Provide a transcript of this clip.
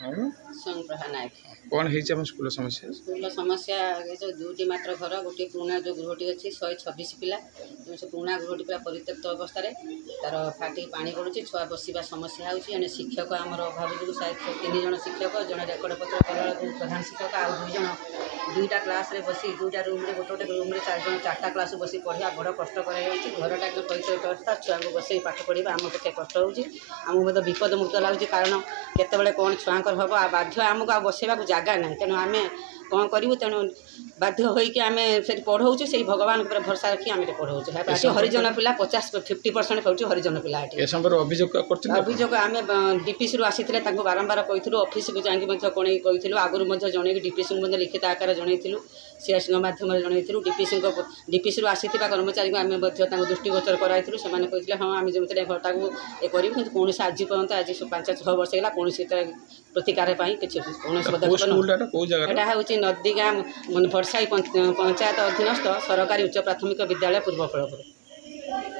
स्वयंप्रभा नायक कौन है स्कूल समस्या स्कूल समस्या जो दुईटी मात्र घर गोटे पुराणा जो गृहटी अच्छी 126 पिला से पुराणा गृहटी पूरा परित्यक्त अवस्था तार फाटी पानी पड़ुची छुआ बसवा समस्या होने शिक्षक आमर अभाव जो 3 जन शिक्षक जड़े रेकर्ड पत्र कला प्रधान शिक्षक आउ 2 जन 2टा क्लास रे बसी 2टा रूम रे गोटे रूम रे 4 जन 4टा क्लास बसी पढ़ा बड़ कष्ट घरटा एकदम परित्यक्त अवस्था छुआ को बसई पाठ पढ़ा आम पक्षे कष्ट होमको विपद मुक्त लगुच कारण केतबेले कौन छुआंकर हम बाध्य आमको आ बसवा जगह ना तेणु आम कौन करूँ तेणु बाध्य होइके आम से पढ़ाऊँ से भगवान भरसा रखी आम पढ़ाऊँ हरिजन पिला 50% पाँच हरिजन पिला अभियोग आम डीपीसी रू आसी बारंबार कहूँ ऑफिस को जाकि कौन कहूँ आगुरी जन डीपीसी को लिखित आकार जनइलु सीएससी माध्यम जनइलु डीपीसी रू आसी कर्मचारी को आम दृष्टिगोचर कराइलु से कहते हाँ आम जमी घरटा को ये करूँ कि कौन आज पर्यटन आज 5-6 वर्ष है कौन प्रतिकार किसी कौन एटा हूँ नदीगाँ भरसाई पंचायत अधीनस्थ सरकारी उच्च प्राथमिक विद्यालय पूर्व फलपुर।